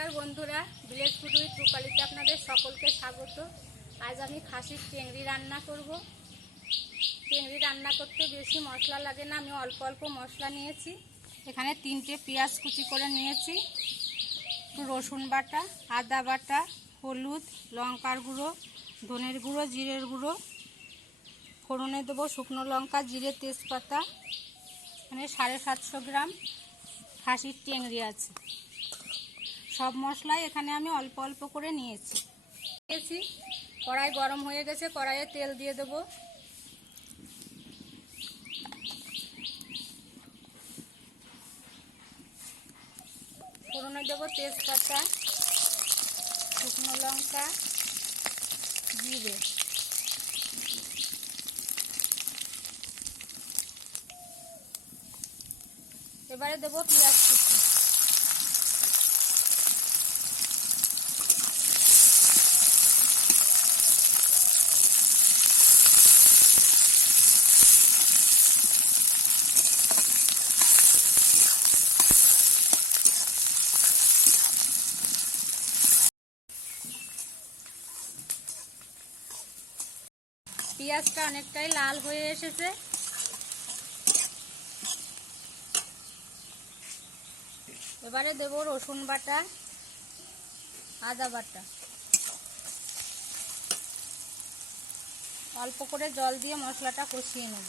নমস্কার বন্ধুরা, village food with রূপালীতে আপনাদের সকলকে স্বাগত। আজ আমি খাসির চিংড়ি রান্না করব। চিংড়ি রান্না করতে বেশি মশলা লাগে না, আমি অল্প অল্প মশলা নিয়েছি। এখানে 3টে পেঁয়াজ কুচি করে নিয়েছি, একটু রসুন বাটা, আদা বাটা, হলুদ, লঙ্কার গুঁড়ো, ধনের গুঁড়ো, জিরের গুঁড়ো, ফোড়নে দেবো শুকনো লঙ্কা, জিরে, তেজপাতা। এখানে 750 গ্রাম খাসির চিংড়ি আছে। সব মশলাই এখানে আমি অল্প অল্প করে নিয়েছি। কড়াই গরম হয়ে গেছে, কড়াইয়ে তেল দিয়ে দেবো। ফোড়নে দেবো তেজপাতা, শুকনো লঙ্কা, জিরে। এবারে দেবো পেঁয়াজ কুচি। পেঁয়াজটা অনেকটাই লাল হয়ে এসেছে। এবারে দেব রসুন বাটা, আদা বাটা। অল্প করে জল দিয়ে মশলাটা কষিয়ে নেব।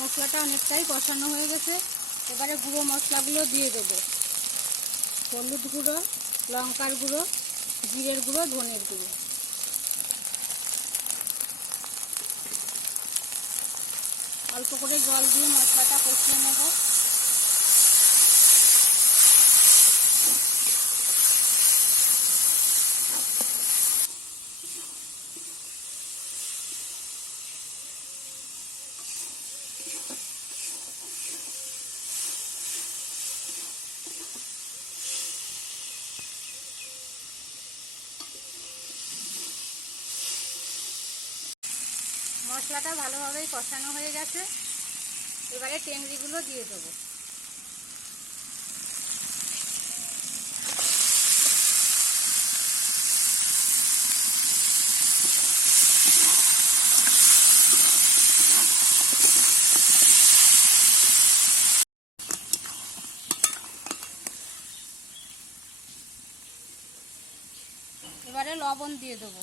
মশলাটা অনেকটাই কষানো হয়ে গেছে। এবারে গুঁড়ো মশলাগুলো দিয়ে দেবো। হলুদ গুঁড়ো, লঙ্কার গুঁড়ো, জিরের গুঁড়ো, ধনের গুঁড়ো। অল্প করে জল দিয়ে মশলাটা কষিয়ে নেব। মশলাটা ভালোভাবেই কষানো হয়ে গেছে। এবারে চিংড়িগুলো দিয়ে দেবো। এবারে লবণ দিয়ে দেবো।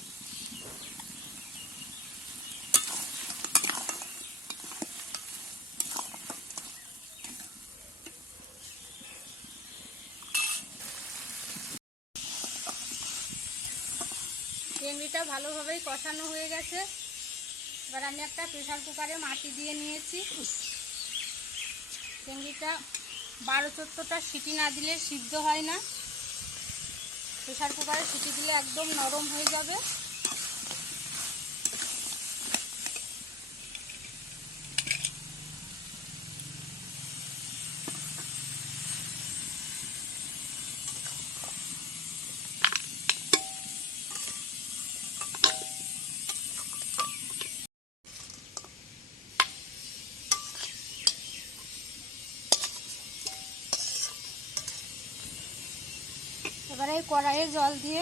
চিংড়িটা ভালোভাবেই কষানো হয়ে গেছে। এবার আমি একটা প্রেসার কুকারে মাটি দিয়ে নিয়েছি। চিংড়িটা 12-14টা সিটি না দিলে সিদ্ধ হয় না। প্রেসার কুকারে সিটি দিলে একদম নরম হয়ে যাবে। এবারে এই কড়াইয়ে জল দিয়ে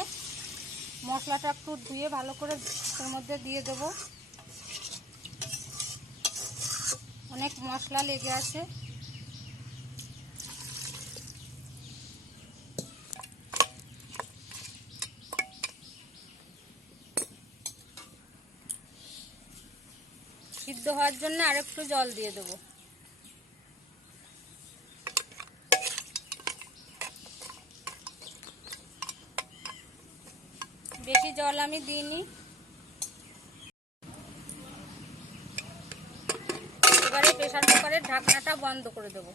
মশলাটা একটু ধুয়ে ভালো করে এর মধ্যে দিয়ে দেব। অনেক মশলা লেগে আছে। সিদ্ধ হওয়ার জন্য আরেকটু জল দিয়ে দেবো। বেশি জল আমি দিইনি। এবারে প্রেসার কুকারের ঢাকনাটা বন্ধ করে দেবো।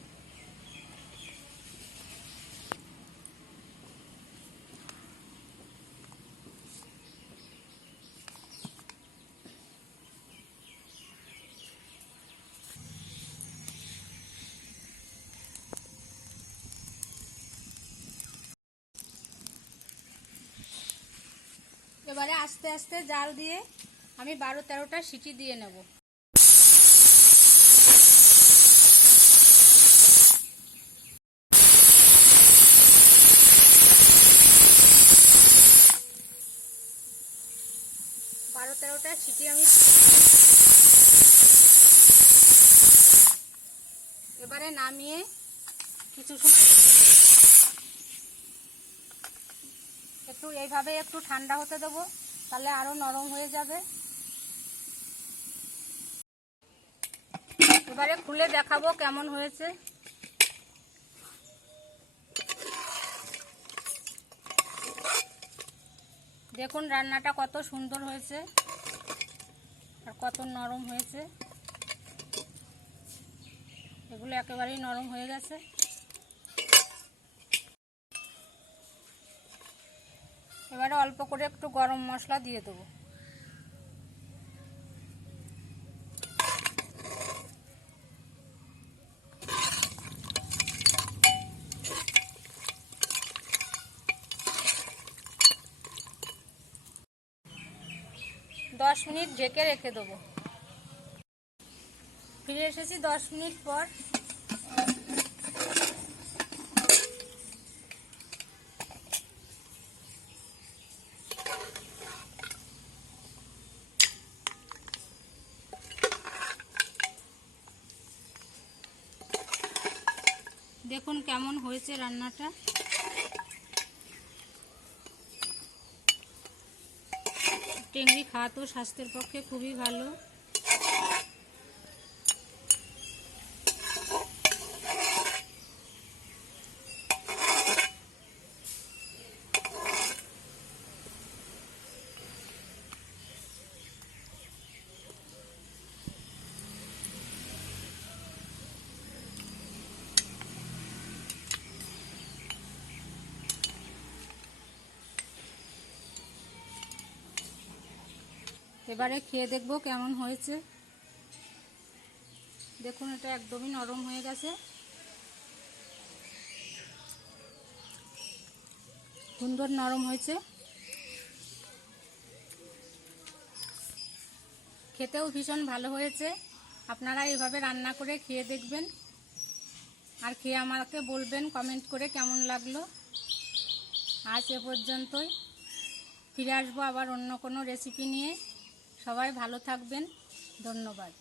এবারে আস্তে আস্তে জাল দিয়ে আমি 12-13টা সিটি দিয়ে নেব। বারো 13টা সিটি আমি এবারে নামিয়ে কিছু সময় একটু এইভাবে একটু ঠান্ডা হতে দেবো, তাহলে আরো নরম হয়ে যাবে। এবারে খুলে দেখাবো কেমন হয়েছে। দেখুন রান্নাটা কত সুন্দর হয়েছে আর কত নরম হয়েছে। এগুলো একেবারেই নরম হয়ে গেছে। এবারে অল্প করে একটু গরম মশলা দিয়ে দেবো। দশ মিনিট ঢেকে রেখে দেবো। ফিরে এসেছি 10 মিনিট পর। দেখুন কেমন হয়েছে রান্নাটা। চিংড়ি খাওয়া তো স্বাস্থ্যের পক্ষে খুবই ভালো। এবারে খেয়ে দেখবো কেমন হয়েছে। দেখুন এটা একদমই নরম হয়ে গেছে, সুন্দর নরম হয়েছে, খেতেও ভীষণ ভালো হয়েছে। আপনারা এইভাবে রান্না করে খেয়ে দেখবেন আর খেয়ে আমাকে বলবেন কমেন্ট করে কেমন লাগলো। আজ এ পর্যন্তই, ফিরে আসবো আবার অন্য কোনো রেসিপি নিয়ে। সবাই ভালো থাকবেন, ধন্যবাদ।